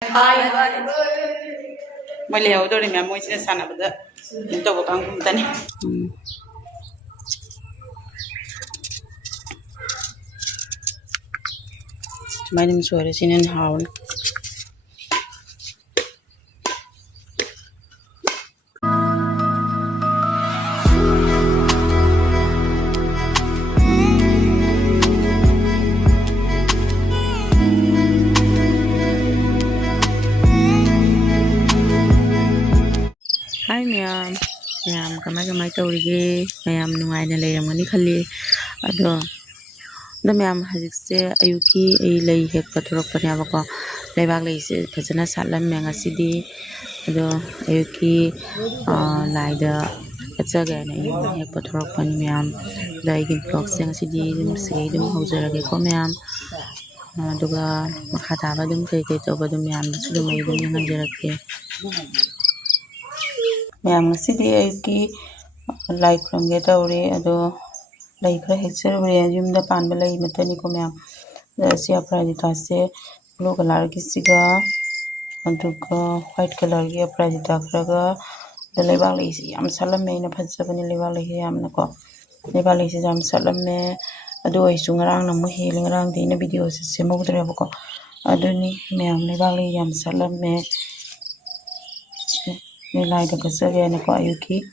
Mai leo do ni moi sina sana bada into ko kang kumtani mai nim suara sinin haun Hai ma'am kamay tawrige ma'am nungai na layramani khali ado ma'am hazikse ayuki ai lay hek pathorok pani abako laybak layse phajana satlam me ngasidi ado ayuki laida achaga na ayum hek pathorok pani ma'am daigin vlog se ngasidi dum sei dum haujarage ko ma'am aduga makha taba dum kai toba dum ma'am dum mai dum nganjarake Ma'am ngasidi ayuki like from get away ado like ra hexer away yumda panba lay matani ko ma'am si aprajita se blue color ki siga aduga white color ki aprajita kraga the lebak lay si yam salam me na phajabani lebak lay yam na ko lebak lay si yam salam me ado ai sungrang na mo healing rang de na video se semogdre ko aduni ma'am lebak lay yam salam me Nilai da kasage na ko ayuki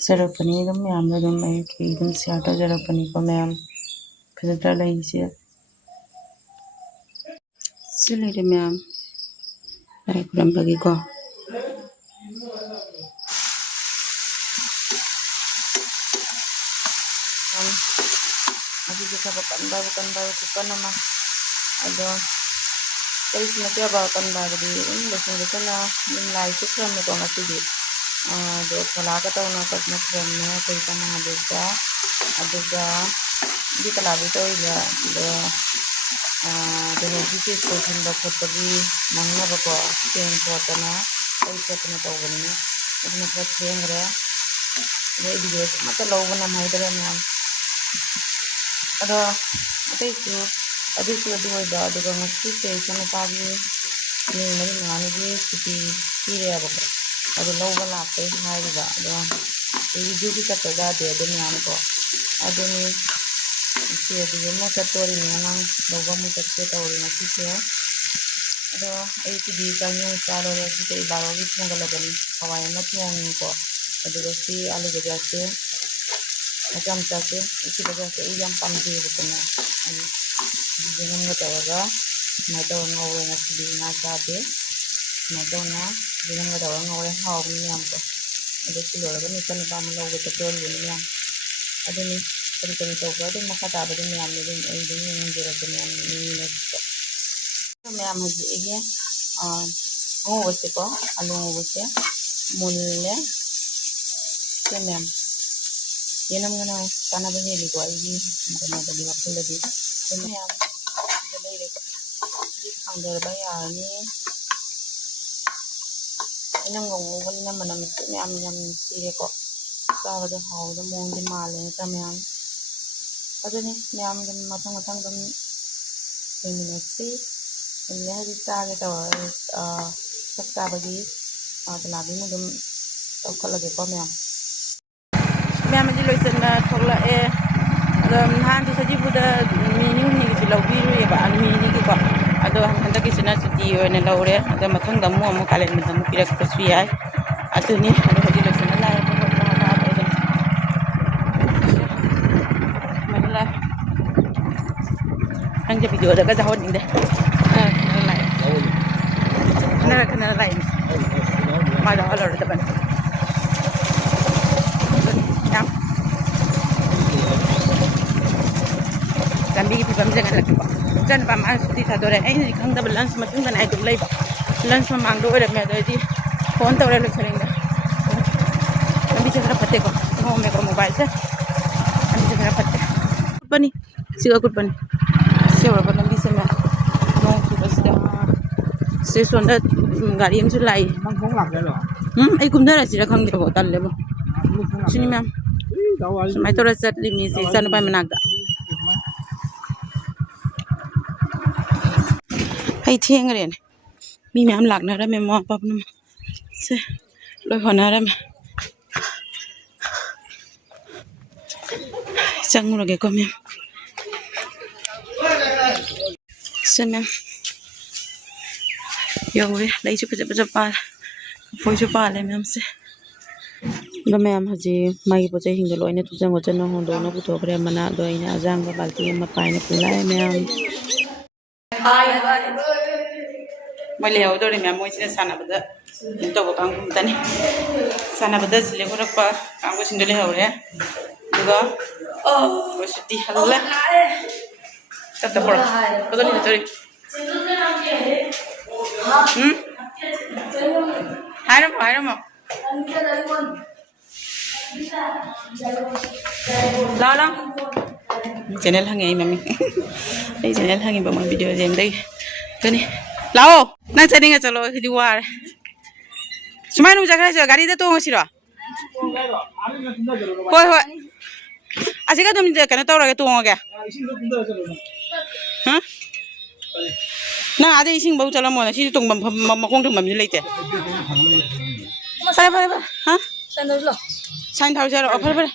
zero pani dum ma'am dum ayuki dum siata zero pani ko ma'am phajata lai se sile de ma'am ai kuram bagi ko Abi bisa bukan baru kita nama ada Kali sinabi abakan baru di lesson na nilai sikram na ko ngasidi do kalaga taw na kat na kram na kay ta mga duga aduga di talabi taw ila do nagisi ko hinda ko pagi nangna ba ko teng ko ta na ay ko na taw gani na na ko teng ra ne video mata law na mai dara na ado atay ko Adis na duwa da aduga ngasi se sana pagi ni mari ngani gi siti tire aba ado lawa la pe hai da ado video ki ka da de ado ngani ko ado ni se ado mo ta tori ni ngang lawa mo ta se tori ngasi se ado ai ki di ka nyu sa ro ya ki ba ro gi thong la bani hawai na thong ko ado si alu ga se macam ta se ki ba se yam pam ji ko na Jangan ngetawaga, mata ngawe ngasidi ngasabe, mata na jangan ngetawaga ngawe hau ni amko. Ada silo kan ikan pam law betul ni am. Ada ni kali tahu ada makata ada ni am ni ini yang jelas ni am ni nasi. Kami am haji ini ngawe ko, alu ngawe mulne kami am. Yan ang ngana tanah bahili ko ini mungkin ada di waktu lagi. Kami am Under bayani inang ngong na manam ni am yam sire ko sa da haw da mong di male ta myam adani myam dum matang dum minute ne hadi ta ga ta sakta bagi ta bi mu dum to kala ge ko myam di loisen na thogla han di saji buda minu ni ki lawbi ru ba an mi ni ki ko ado handa ki sina suti oina lawre ado mathang da mu kalen da mu pirak paswi ai atuni ado hadi loisen na lai ko na ba ida manla anje video da ga jahon inde lai kana lai ma da alor da ban Lambi ki pam jangan lagi pak. Jangan pam asuti thadore. Ini kang da balance matun kan ai dum lai pak. Lunch ma mangdo ore me do di phone tawre lo charinga. Lambi chakra phatte ko. Ho me ko mobile se. Lambi chakra phatte. Pani. Siga kut pani. Siga pa lambi se me. Nong ki bas da. Se sonda gari am su lai. Mang phong lak le lo. Ai kum da ra si ra khang de bo tal le bo. Sini ma'am. Mai to ra sat li mi si san pa manak da. Hay thiêng rồi này มีแม่หลักนะได้แม่มอปั๊บนำเสลอยหัวหน้าได้มั้ยจังลगेก็แม่เสแม่yo we lai chu pa pa foi chu pa le mem se da mem haji mai po chai hing de loine tu jang wa chen no hon do na pu to kre mana do ina ajang ga balti ma pai na pulai mem mai le do re mem moi se sana bada to ba kang kum tani sana bada sile ko pa kang ko sing de le hore duga ko suti halla ta por ko do ni to ri Hiram. Lao. Channel hangi mami. Đây channel hangi ba mọi video xem đây. Cái này. Lao, nang setting ga chalo hidi war. Sumai nu jaga ja gari da to hosi ra. Hoi. Asika tum je kana tawra ga to ga. Ha? Na ade ising bau chala mo na si tong makong thum bam ni leite pare ha sign thau jaro pare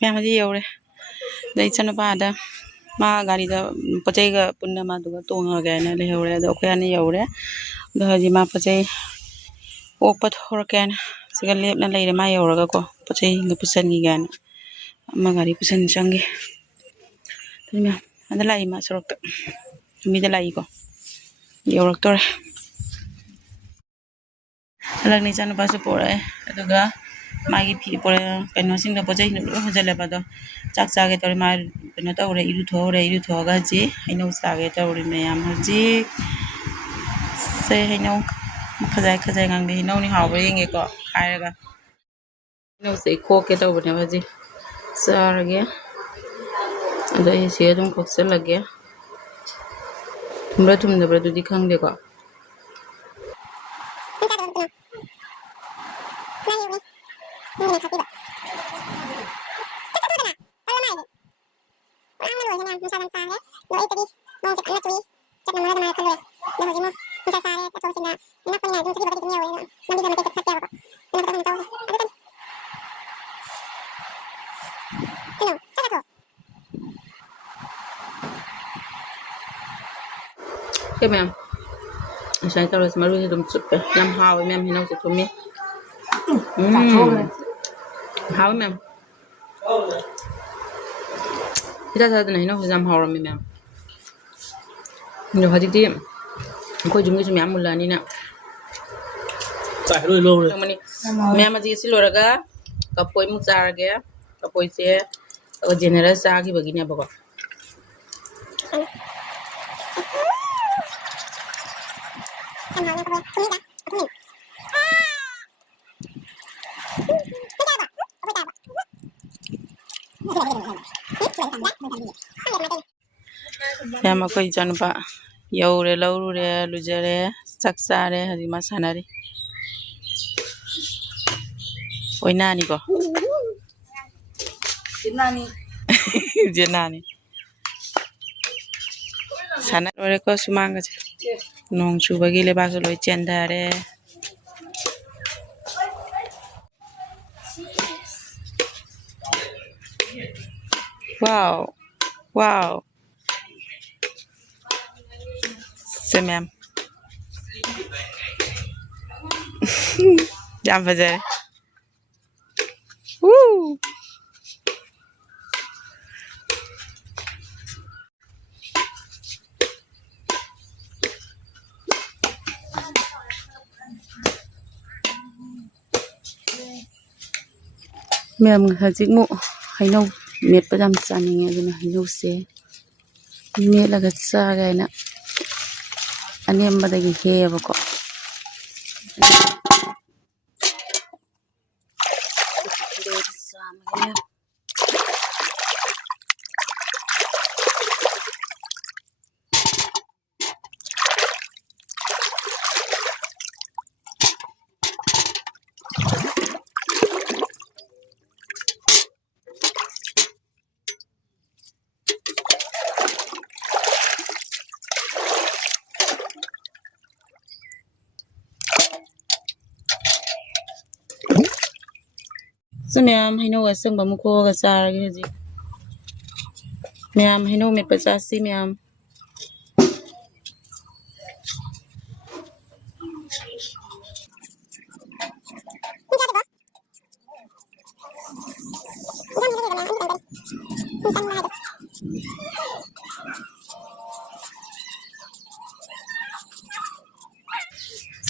me ma ji yore dai chana ba da ma gari da pachai ga punna ma du ga tonga ga na le hore da khya ni yore da ji ma pachai ok pa thor kan siga lep na leire ma yore ga ko pachai ga pusan gi gan ma gari pusan changi tanya ada lai ma sorok mi da lai ko yorak tore alag ni chana pa su pore aduga magi phi pore kaino sing da pojai nu ho jale ba do chak cha ge tore ma kaino ta ore iru tho ga ji haino sa ge ta ore me yam ji se haino khajai ngang de haino ni haw ba yenge ko khai ga haino se kho ke ta ore ba ji sa ge ada ye se dum ko se lage tum da bra du dikhang de ko cái mềm sáng tao là mà luôn dùng súp cái nhâm hào với mềm thì nó sẽ thơm miết hào với mềm thì ta thấy này nó sẽ nhâm hào rồi mềm nhiều hạt tí coi chúng cái mềm một lần đi nè phải rồi luôn rồi mềm mà gì xí lora ga kapoi mu char ga kapoi se general sa ki bagini ba ko ya ma koi jan ba yaure lauru re lujare saksa re hadi ma sanari oina ni ko jenani sana ore ko sumanga nong chu bagi le ba ko loi chen da re wow se mem jam fazer mềm hạt dịch mộ hay nâu miệt bắt đâm sàn nghe rồi này nâu xé miệt là cái xa cái nè anh em bắt đầu khe vào cọ Semyam hino ga sang bamuko ga sar gi ji. Myam hino met pachasi myam.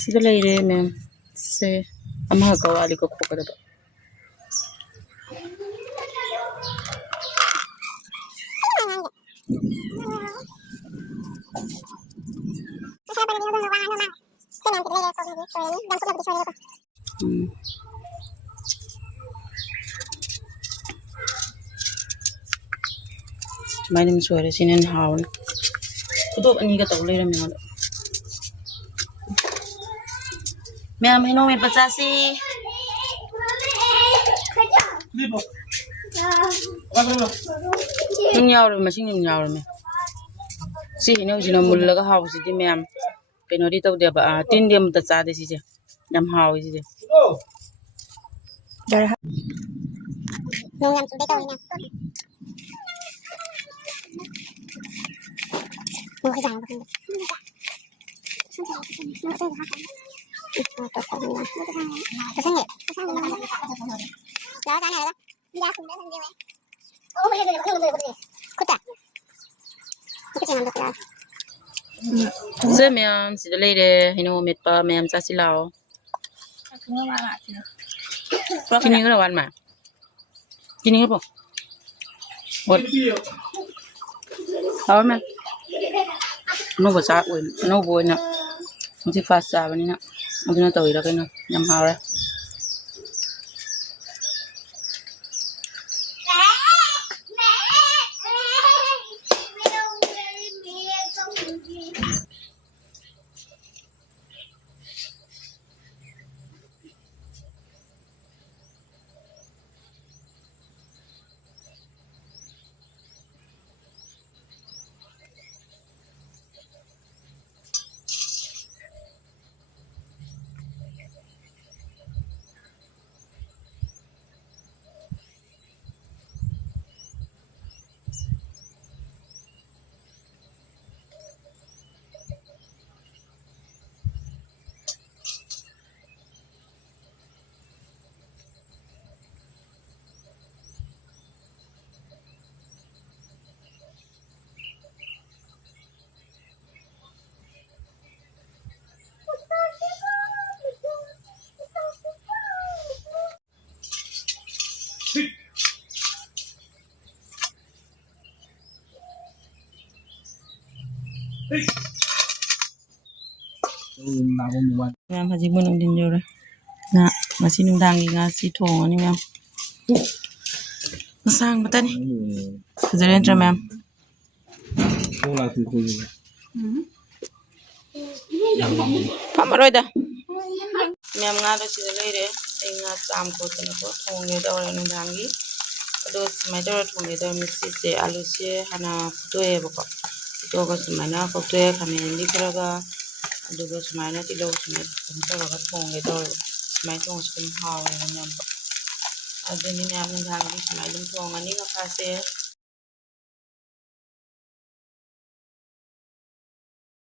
Sida leire myam se amma ka wali ko khokada ba. Mai dim suara sinin haun. Kudop ani ka taw leire myam. Myam hino met pachasi. Libo. Wala. Ning yaw re masing ning yaw re. Si hino jina mulla ga haw si di myam. Keno di taw de ba tin dem ta cha de si je. Yam haw si je. Dar ha. Nung yam sudah tahu ni. Mau ke jangan bukan. Kesana. Lah sana lah. Dia aku dah sendiri. Oh, boleh. Kota. Kita jangan dokter. Semyam sida leire hino met pa myam cha si lao. Kini ko wan ma. Kini ko po. Bot. Haw ma. No ba sa wen, no bo na. Mo si fa sa ba ni na. Mo na taw ira kay na. Yam haw ra. Myam haji bunong din yo ra. Na masinong dangi nga si thong ani myam. Masang mata ni. Kajaren tra myam. Wala tu ko. Pamaroi da. Myam nga do sida leire ai nga cham ko tane ko thong ye da ora nong dangi. Ado smai da thong ye da mixi se alu se hana photo ye ba ko. Photo ko smai na photo ye khame ni kra aduga sumaina ti lo sumai tamta ga thong ge do sumai thong sum haw ne nyam aduni nyam nang gi sumai dum thong ani ga pha se